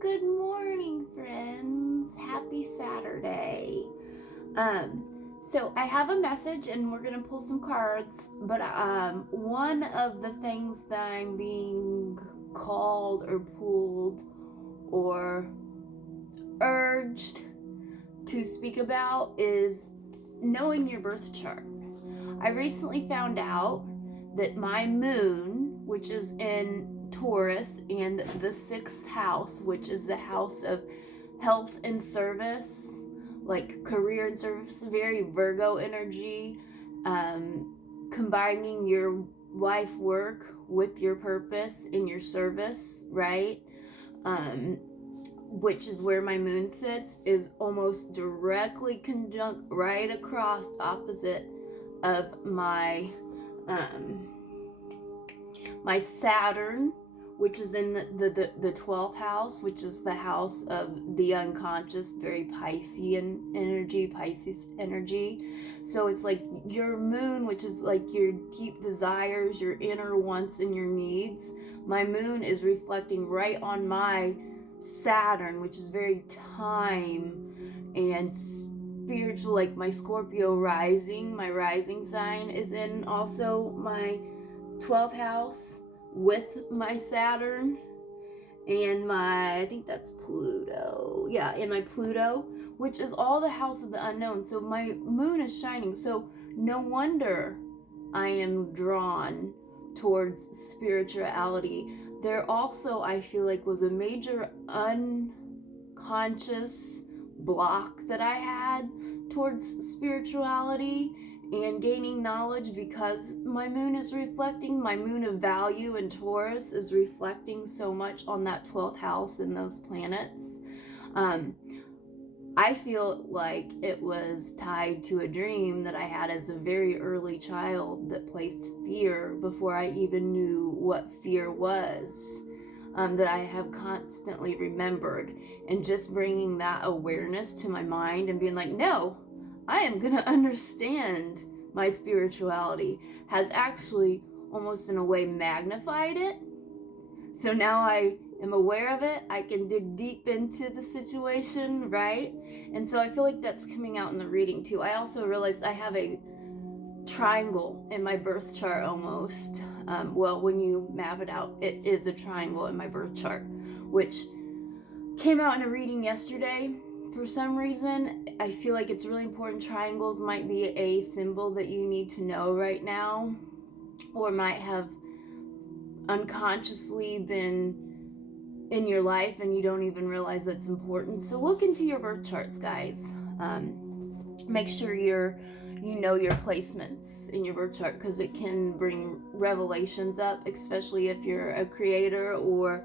Good morning, friends. Happy Saturday. So I have a message and we're gonna pull some cards, but one of the things that I'm being called or pulled or urged to speak about is knowing your birth chart. I recently found out that my moon, which is in Taurus, and the sixth house, which is the house of health and service, like career and service, very Virgo energy, combining your life work with your purpose in your service, right? Which is where my moon sits, is almost directly conjunct right across opposite of my my Saturn, which is in the 12th house, which is the house of the unconscious, very Piscean energy, Pisces energy. So it's like your moon, which is like your deep desires, your inner wants and your needs. My moon is reflecting right on my Saturn, which is very time and spiritual, like my Scorpio rising. My rising sign is in also my 12th house with my Saturn and my, I think that's Pluto. Yeah, and my Pluto, which is all the house of the unknown. So my moon is shining. So no wonder I am drawn towards spirituality. There also, I feel like, was a major unconscious block that I had towards spirituality and gaining knowledge, because my moon is reflecting, my moon of value in Taurus is reflecting so much on that 12th house and those planets. I feel like it was tied to a dream that I had as a very early child that placed fear before I even knew what fear was, that I have constantly remembered. And just bringing that awareness to my mind and being like, no, I am going to understand my spirituality, has actually almost in a way magnified it. So now I am aware of it. I can dig deep into the situation, right? And so I feel like that's coming out in the reading too. I also realized I have a triangle in my birth chart almost. Well, when you map it out, it is a triangle in my birth chart, which came out in a reading yesterday. For some reason, I feel like it's really important. Triangles might be a symbol that you need to know right now, or might have unconsciously been in your life and you don't even realize that's important. So look into your birth charts, guys. Make sure you know your placements in your birth chart, because it can bring revelations up, especially if you're a creator or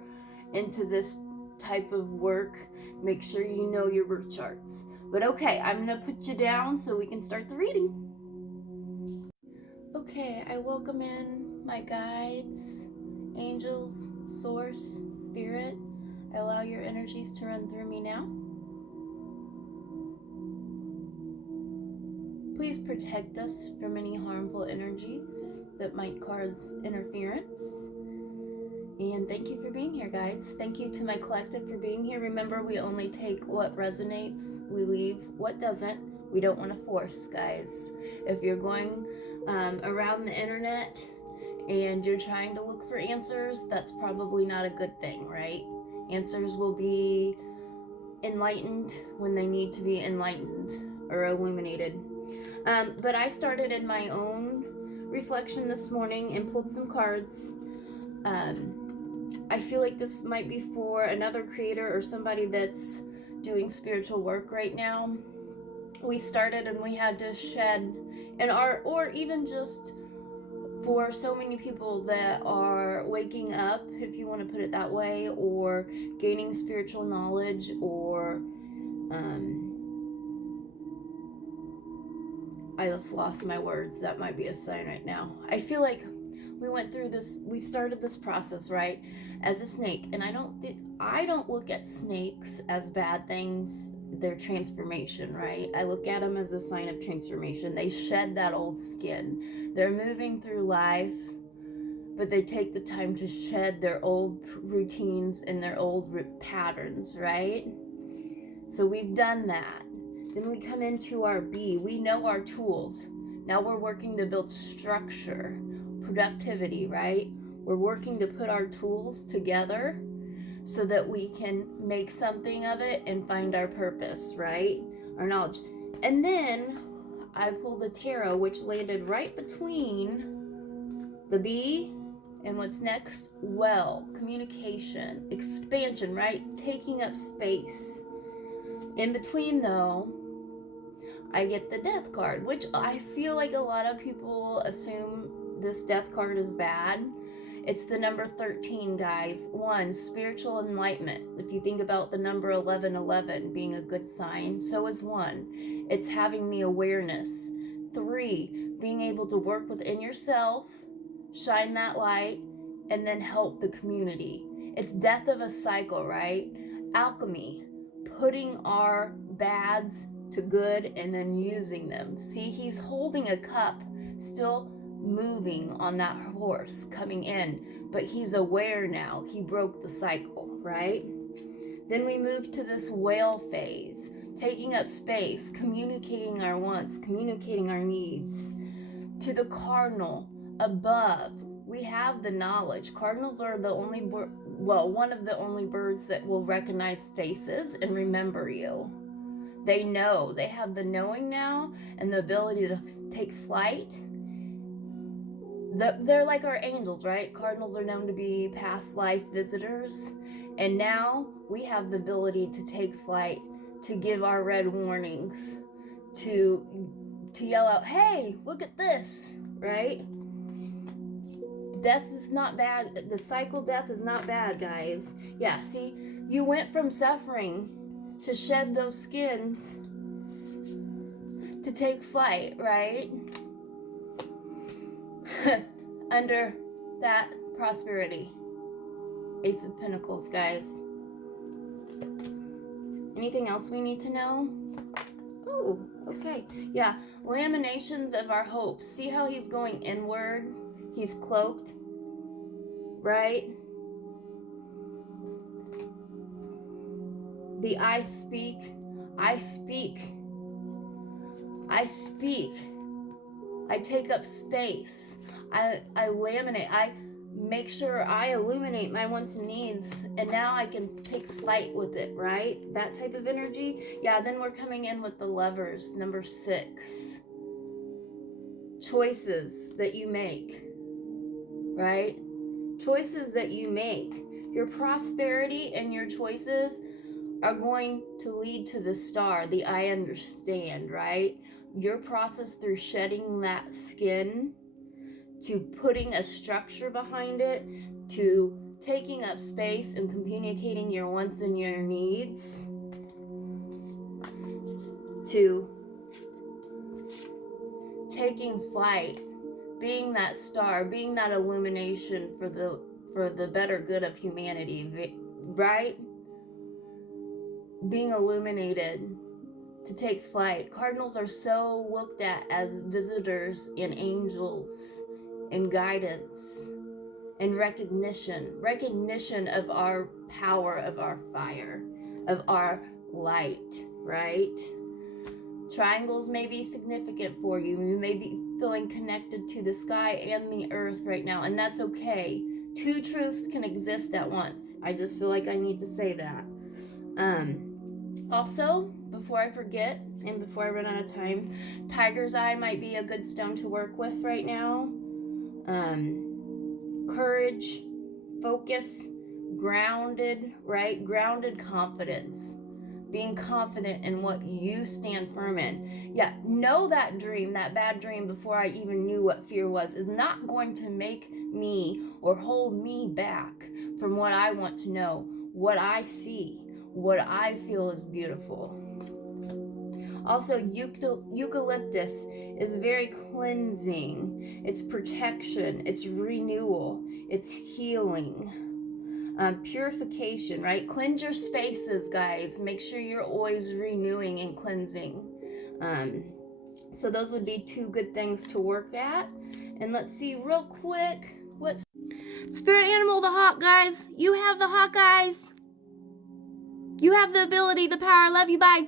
into this type of work. Make sure you know your birth charts. But okay, I'm gonna put you down so we can start the reading. Okay, I welcome in my guides, angels, source, spirit. I allow your energies to run through me now. Please protect us from any harmful energies that might cause interference. And thank you for being here, guides. Thank you to my collective for being here. Remember, we only take what resonates. We leave what doesn't. We don't want to force, guys. If you're going around the internet and you're trying to look for answers, that's probably not a good thing, right? Answers will be enlightened when they need to be enlightened or illuminated. But I started in my own reflection this morning and pulled some cards. I feel like this might be for another creator or somebody that's doing spiritual work right now. We started and we had to shed an art, or even just for so many people that are waking up, if you want to put it that way, or gaining spiritual knowledge, or I just lost my words. That might be a sign right now. I feel like we went through this, we started this process, right, as a snake, and I don't look at snakes as bad things. They're transformation, right? I look at them as a sign of transformation. They shed that old skin. They're moving through life but they take the time to shed their old routines and their old patterns, right? So we've done that. Then we come into our B. We know our tools. Now we're working to build structure, productivity, right? We're working to put our tools together so that we can make something of it and find our purpose, right? Our knowledge. And then I pulled the tarot, which landed right between the B and what's next? Well, communication, expansion, right? Taking up space. In between, though, I get the death card, which I feel like a lot of people assume this death card is bad. It's the number 13, guys. 1, spiritual enlightenment. If you think about the number 1111 being a good sign, so is 1. It's having the awareness. 3, being able to work within yourself, shine that light, and then help the community. It's death of a cycle, right? Alchemy, putting our bads to good and then using them. See, he's holding a cup, still moving on that horse coming in, but he's aware now. He broke the cycle, right? Then we move to this whale phase, taking up space, communicating our wants, communicating our needs. To the cardinal, above, we have the knowledge. Cardinals are the only one of the only birds that will recognize faces and remember you. They know. They have the knowing now and the ability to take flight. They're like our angels, right? Cardinals are known to be past life visitors. And now we have the ability to take flight, to give our red warnings, to yell out, hey, look at this, right? Death is not bad. The cycle death is not bad, guys. Yeah, see, you went from suffering to shed those skins to take flight, right? Under that prosperity. Ace of Pentacles, guys. Anything else we need to know? Oh, okay. Yeah, laminations of our hopes. See how he's going inward? He's cloaked, right? The I speak. I speak. I speak. I take up space. I laminate. I make sure I illuminate my wants and needs, and now I can take flight with it, right? That type of energy. Yeah, then we're coming in with the Lovers, number 6. Choices that you make, right? Choices that you make. Your prosperity and your choices are going to lead to the star, the I understand, right? Your process through shedding that skin, to putting a structure behind it, to taking up space and communicating your wants and your needs, to taking flight, being that star, being that illumination for the better good of humanity, right? Being illuminated to take flight. Cardinals are so looked at as visitors and angels and guidance and recognition of our power, of our fire, of our light, right? Triangles may be significant for you. You may be feeling connected to the sky and the earth right now, and that's okay. 2 truths can exist at once. I just feel like I need to say that. Also, before I forget and before I run out of time, Tiger's Eye might be a good stone to work with right now. Courage, focus, grounded, right? Grounded confidence. Being confident in what you stand firm in. Yeah, know that dream, that bad dream before I even knew what fear was, is not going to make me or hold me back from what I want to know, what I see, what I feel is beautiful. Also, eucalyptus is very cleansing. It's protection. It's renewal. It's healing. Purification, right? Cleanse your spaces, guys. Make sure you're always renewing and cleansing. So those would be 2 good things to work at. And let's see real quick. Spirit animal, the hawk, guys. You have the hawk eyes. You have the ability, the power. I love you. Bye.